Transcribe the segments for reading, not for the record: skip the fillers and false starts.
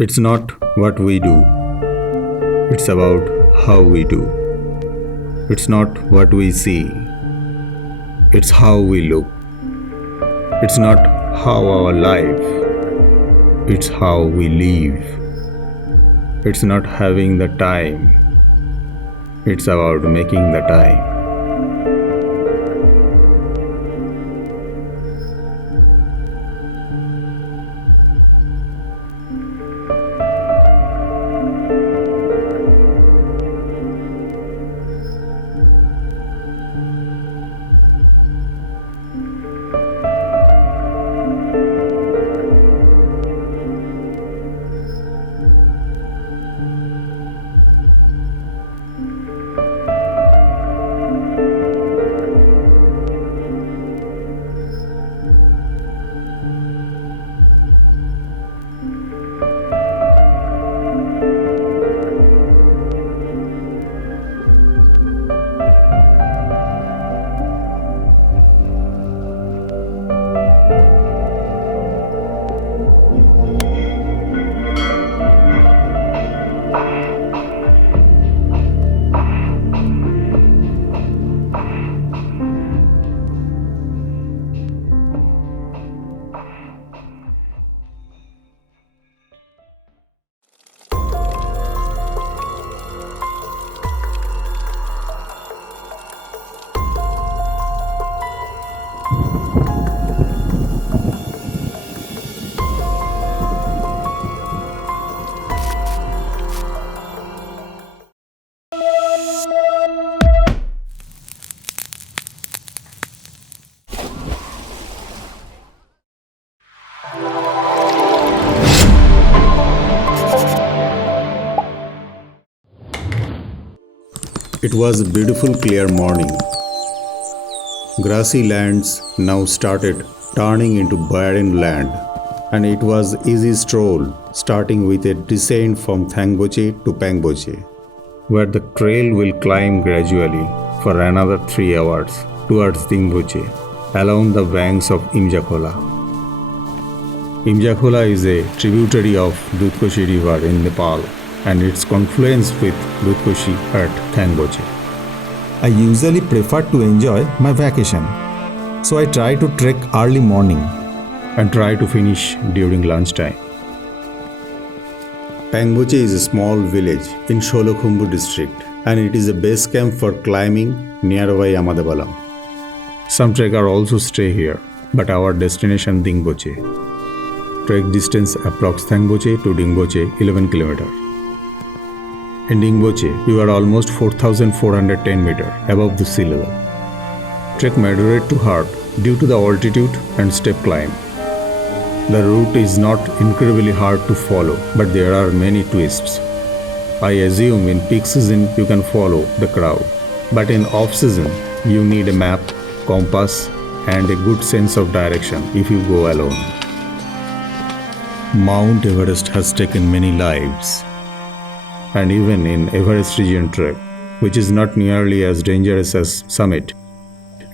It's not what we do, it's about how we do. It's not what we see, it's how we look. It's not how our life, it's how we live. It's not having the time, it's about making the time. It was a beautiful clear morning. Grassy lands now started turning into barren land, and it was easy stroll starting with a descent from Thangboche to Pangboche, where the trail will climb gradually for another 3 hours towards Dingboche along the banks of Imjakhola. Imjakhola is a tributary of Dudhkoshi River in Nepal and its confluence with Dudhkoshi at Thangboche. I usually prefer to enjoy my vacation, so I try to trek early morning and try to finish during lunchtime. Pangboche is a small village in Sholokhumbu district and it is a base camp for climbing nearby Ahmadabalam. Some trekkers also stay here, but our destination Dingboche. Trek distance approx Thangboche to Dingboche 11 km. In Dingboche, you are almost 4,410 meters above the sea level. Trek moderate to hard due to the altitude and steep climb. The route is not incredibly hard to follow, but there are many twists. I assume in peak season you can follow the crowd, but in off season you need a map, compass, and a good sense of direction if you go alone. Mount Everest has taken many lives. And even in Everest region trek, which is not nearly as dangerous as summit,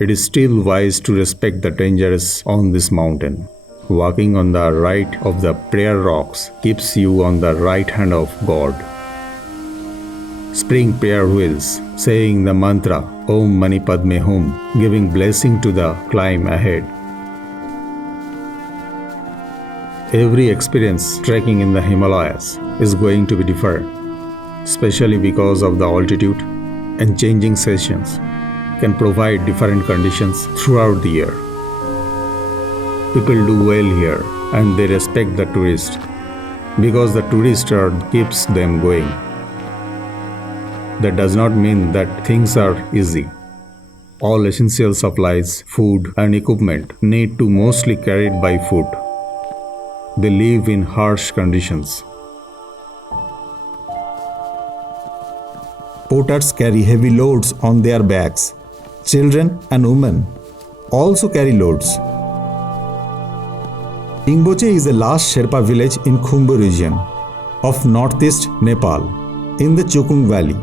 it is still wise to respect the dangers on this mountain. Walking on the right of the prayer rocks keeps you on the right hand of God. Spring prayer wheels, saying the mantra Om Mani Padme Hum, giving blessing to the climb ahead. Every experience trekking in the Himalayas is going to be different, especially because of the altitude and changing seasons can provide different conditions throughout the year. People do well here and they respect the tourist because the tourist keeps them going. That does not mean that things are easy. All essential supplies, food and equipment need to mostly carried by foot. They live in harsh conditions. Porters carry heavy loads on their backs. Children and women also carry loads. Dingboche is the last Sherpa village in Khumbu region of northeast Nepal in the Chukung Valley.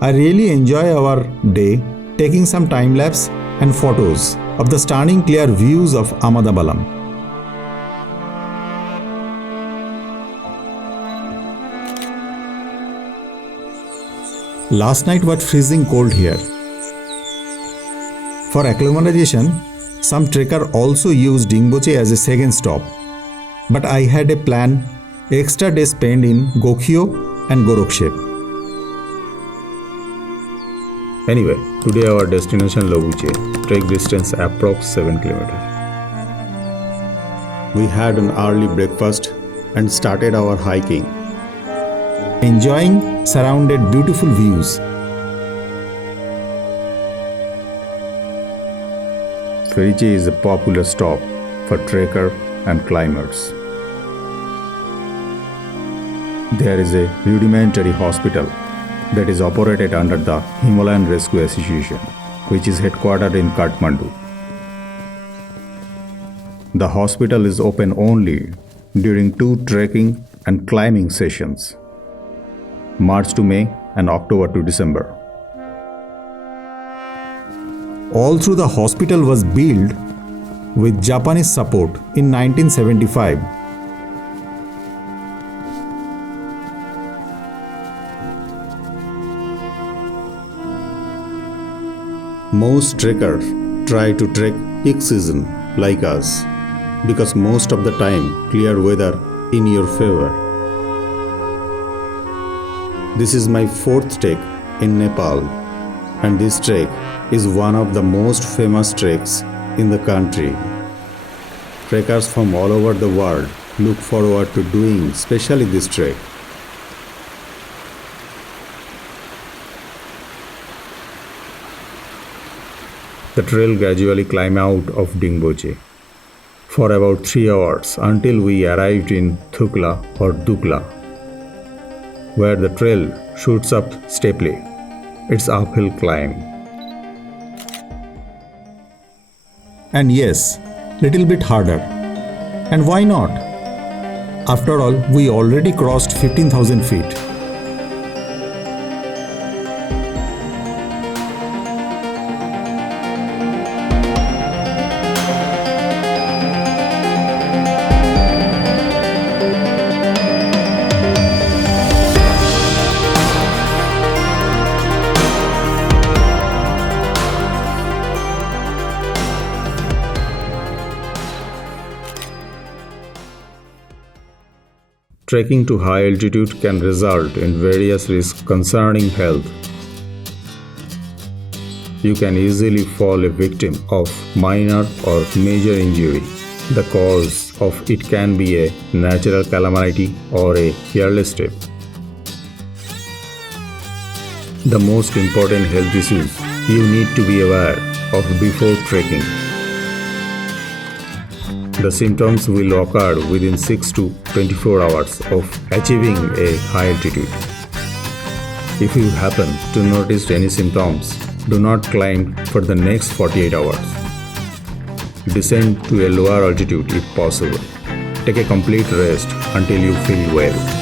I really enjoy our day taking some time lapse and photos of the stunning clear views of Ahmadabalam. Last night was freezing cold here. For acclimatization, some trekker also use Dingboche as a second stop. But I had a plan extra day spent in Gokhyo and Gorakshep. Anyway, today our destination Lobuche, trek distance approx 7 km. We had an early breakfast and started our hiking. Enjoying surrounded beautiful views. Feriche is a popular stop for trekker and climbers. There is a rudimentary hospital that is operated under the Himalayan Rescue Association, which is headquartered in Kathmandu. The hospital is open only during 2 trekking and climbing sessions, March to May and October to December. All through the hospital was built with Japanese support in 1975. Most trekkers try to trek peak season like us because most of the time clear weather in your favor. This is my 4th trek in Nepal, and this trek is one of the most famous treks in the country. Trekkers from all over the world look forward to doing especially this trek. The trail gradually climbed out of Dingboche for about 3 hours until we arrived in Thukla or Dukla, where the trail shoots up steeply. It's uphill climb. And yes, little bit harder. And why not? After all, we already crossed 15,000 feet. Trekking to high altitude can result in various risks concerning health. You can easily fall a victim of minor or major injury. The cause of it can be a natural calamity or a careless step. The most important health issues you need to be aware of before trekking. The symptoms will occur within 6 to 24 hours of achieving a high altitude. If you happen to notice any symptoms, do not climb for the next 48 hours. Descend to a lower altitude if possible. Take a complete rest until you feel well.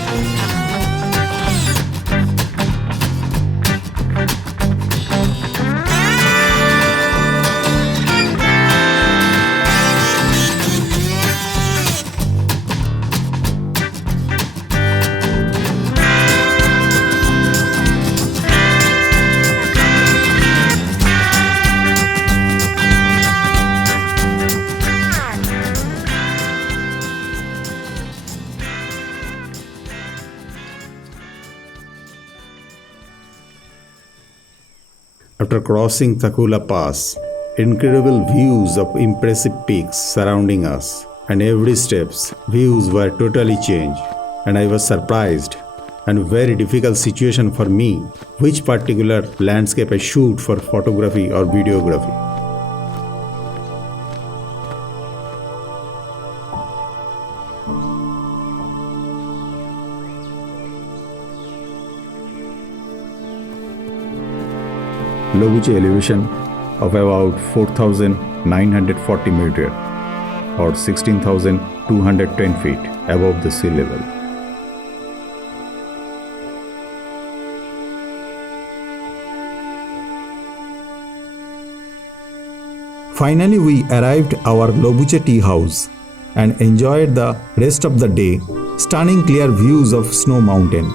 After crossing Thakula Pass, incredible views of impressive peaks surrounding us, and every step's views were totally changed, and I was surprised and very difficult situation for me which particular landscape I shoot for photography or videography. Lobuche elevation of about 4,940 meter or 16,210 feet above the sea level. Finally, we arrived our Lobuche tea house and enjoyed the rest of the day, stunning clear views of Snow Mountain.